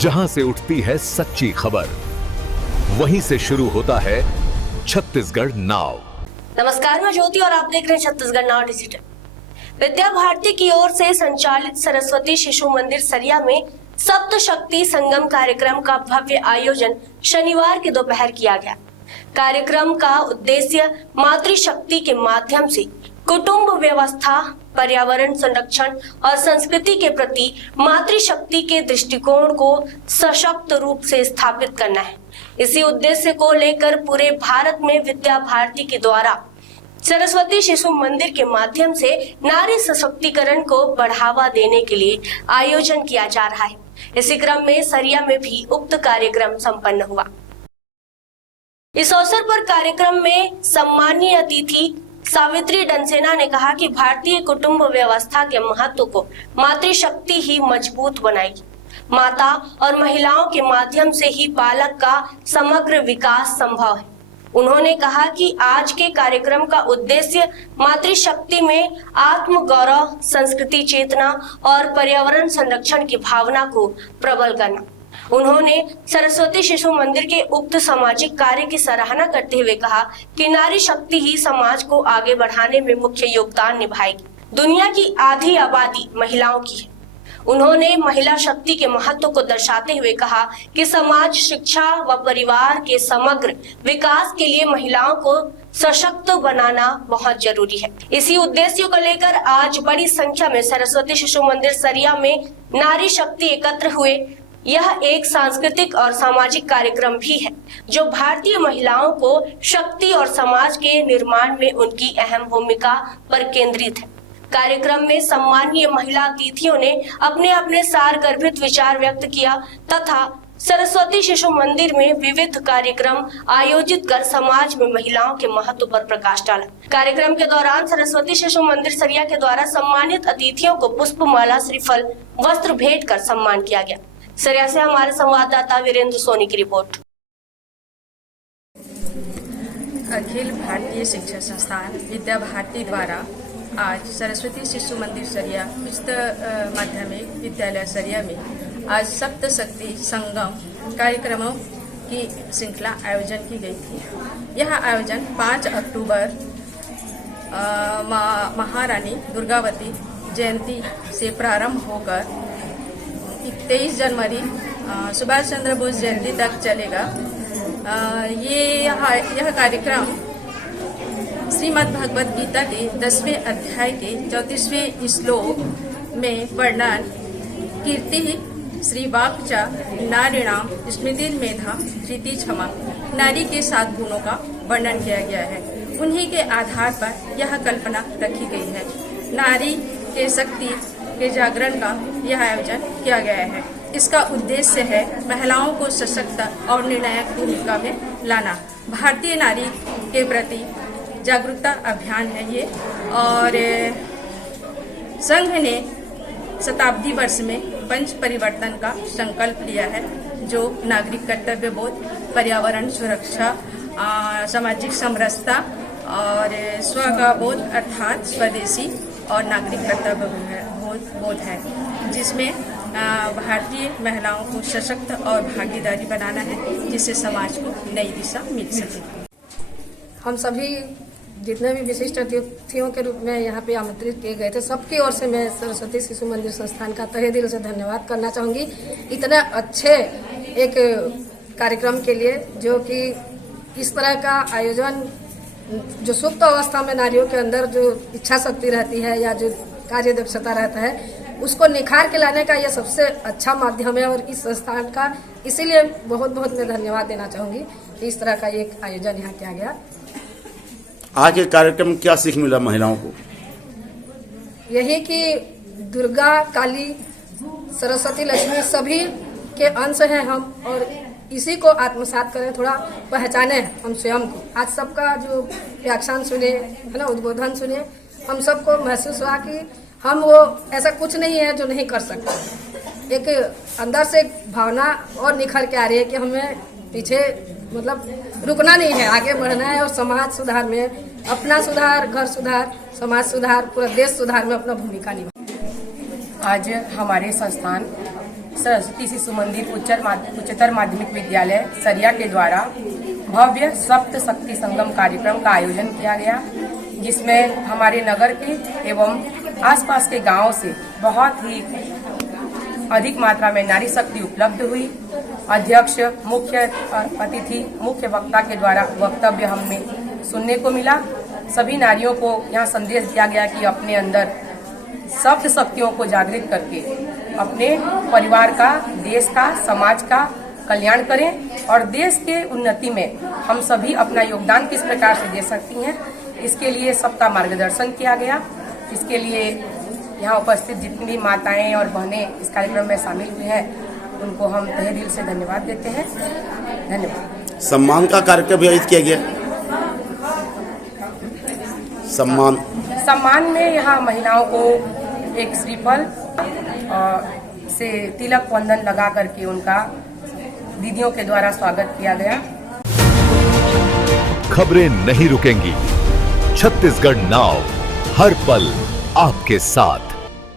जहां से उठती है सच्ची खबर, वहीं से शुरू होता है छत्तीसगढ़ नाव। नमस्कार, मैं ज्योति और आप देख रहे हैं छत्तीसगढ़ नाव डिजिटल। विद्या भारती की ओर से संचालित सरस्वती शिशु मंदिर सरिया में सप्त शक्ति संगम कार्यक्रम का भव्य आयोजन शनिवार के दोपहर किया गया। कार्यक्रम का उद्देश्य मातृशक्ति के माध्यम से कुटुंब व्यवस्था, पर्यावरण संरक्षण और संस्कृति के प्रति मातृशक्ति के दृष्टिकोण को सशक्त रूप से स्थापित करना है। इसी उद्देश्य को लेकर पूरे भारत में विद्या भारती के द्वारा सरस्वती शिशु मंदिर के माध्यम से नारी सशक्तिकरण को बढ़ावा देने के लिए आयोजन किया जा रहा है। इसी क्रम में सरिया में भी उक्त कार्यक्रम संपन्न हुआ। इस अवसर पर कार्यक्रम में सम्मानीय अतिथि सावित्री डनसेना ने कहा कि भारतीय कुटुंब व्यवस्था के महत्व को मातृशक्ति ही मजबूत बनाएगी। माता और महिलाओं के माध्यम से ही बालक का समग्र विकास संभव है। उन्होंने कहा कि आज के कार्यक्रम का उद्देश्य मातृशक्ति में आत्म गौरव, संस्कृति चेतना और पर्यावरण संरक्षण की भावना को प्रबल करना। उन्होंने सरस्वती शिशु मंदिर के उक्त सामाजिक कार्य की सराहना करते हुए कहा कि नारी शक्ति ही समाज को आगे बढ़ाने में मुख्य योगदान निभाएगी। दुनिया की आधी आबादी महिलाओं की है। उन्होंने महिला शक्ति के महत्व को दर्शाते हुए कहा कि समाज, शिक्षा व परिवार के समग्र विकास के लिए महिलाओं को सशक्त बनाना बहुत जरूरी है। इसी उद्देश्य को लेकर आज बड़ी संख्या में सरस्वती शिशु मंदिर सरिया में नारी शक्ति एकत्र हुए। यह एक सांस्कृतिक और सामाजिक कार्यक्रम भी है जो भारतीय महिलाओं को शक्ति और समाज के निर्माण में उनकी अहम भूमिका पर केंद्रित है। कार्यक्रम में सम्मानीय महिला अतिथियों ने अपने अपने सारगर्भित विचार व्यक्त किया तथा सरस्वती शिशु मंदिर में विविध कार्यक्रम आयोजित कर समाज में महिलाओं के महत्व पर प्रकाश डाला। कार्यक्रम के दौरान सरस्वती शिशु मंदिर सरिया के द्वारा सम्मानित अतिथियों को पुष्पमाला, श्रीफल, वस्त्र भेंट कर सम्मान किया गया। सरिया से हमारे संवाददाता वीरेंद्र सोनी की रिपोर्ट। अखिल भारतीय शिक्षा संस्थान विद्या भारती द्वारा आज सरस्वती शिशु मंदिर सरिया उच्च माध्यमिक विद्यालय सरिया में आज सप्त शक्ति संगम कार्यक्रमों की श्रृंखला आयोजन की गई थी। यह आयोजन 5 अक्टूबर महारानी दुर्गावती जयंती से प्रारंभ होकर 23 जनवरी सुभाष चंद्र बोस जयंती तक चलेगा। यह कार्यक्रम श्रीमद् भगवद गीता के 10वें अध्याय के 34वें श्लोक में वर्णन कीर्ति श्री वाक्चा नारीणाम स्मृति मेधा धृति क्षमा नारी के 7 गुणों का वर्णन किया गया है। उन्हीं के आधार पर यह कल्पना रखी गई है। नारी के शक्ति के जागरण का यह आयोजन किया गया है। इसका उद्देश्य है महिलाओं को सशक्त और निर्णायक भूमिका में लाना। भारतीय नारी के प्रति जागरूकता अभियान है ये, और संघ ने शताब्दी वर्ष में पंच परिवर्तन का संकल्प लिया है जो नागरिक कर्तव्य बोध, पर्यावरण सुरक्षा, सामाजिक समरसता और स्व का बोध अर्थात स्वदेशी और नागरिक कर्तव्य बोध है, जिसमें भारतीय महिलाओं को सशक्त और भागीदारी बनाना है जिससे समाज को नई दिशा मिल सके। हम सभी जितने भी विशिष्ट अतिथियों के रूप में यहाँ पे आमंत्रित किए गए थे, सबकी ओर से मैं सरस्वती शिशु मंदिर संस्थान का तहे दिल से धन्यवाद करना चाहूँगी इतने अच्छे एक कार्यक्रम के लिए, जो कि इस तरह का आयोजन जो सुप्त अवस्था में नारियों के अंदर जो इच्छा शक्ति रहती है या जो कार्य दक्षता रहता है उसको निखार के लाने का यह सबसे अच्छा माध्यम है। और इस संस्थान का इसीलिए बहुत बहुत मैं धन्यवाद देना चाहूँगी कि इस तरह का एक आयोजन यहाँ किया गया। आज के कार्यक्रम में क्या सीख मिला महिलाओं को? यही कि दुर्गा, काली, सरस्वती, लक्ष्मी सभी के अंश हैं हम, और इसी को आत्मसात करें, थोड़ा पहचाने हम स्वयं को। आज सबका जो व्याख्यान सुने है ना, उद्बोधन सुने, हम सबको महसूस हुआ कि हम वो ऐसा कुछ नहीं है जो नहीं कर सकते। एक अंदर से भावना और निखर के आ रही है कि हमें पीछे मतलब रुकना नहीं है, आगे बढ़ना है और समाज सुधार में, अपना सुधार, घर सुधार, समाज सुधार, पूरा देश सुधार में अपना भूमिका निभा। आज हमारे संस्थान सरस्वती शिशु मंदिर उच्चतर माध्यमिक विद्यालय सरिया के द्वारा भव्य सप्त शक्ति संगम कार्यक्रम का आयोजन किया गया, जिसमें हमारे नगर के एवं आसपास के गांवों से बहुत ही अधिक मात्रा में नारी शक्ति उपलब्ध हुई। अध्यक्ष, मुख्य अतिथि, मुख्य वक्ता के द्वारा वक्तव्य हमें सुनने को मिला। सभी नारियों को यहाँ संदेश दिया गया कि अपने अंदर सप्त शक्तियों को जागृत करके अपने परिवार का, देश का, समाज का कल्याण करें और देश के उन्नति में हम सभी अपना योगदान किस प्रकार से दे सकती हैं, इसके लिए सबका मार्गदर्शन किया गया। इसके लिए यहाँ उपस्थित जितनी भी माताएं और बहनें इस कार्यक्रम में शामिल हुई हैं, उनको हम तहे दिल से धन्यवाद देते हैं। धन्यवाद। सम्मान का कार्यक्रम भी आयोजित किया गया। सम्मान में यहाँ महिलाओं को एक श्रीफल से तिलक वंदन लगा करके उनका दीदियों के द्वारा स्वागत किया गया। खबरें नहीं रुकेंगी। छत्तीसगढ़ नाउ हर पल आपके साथ।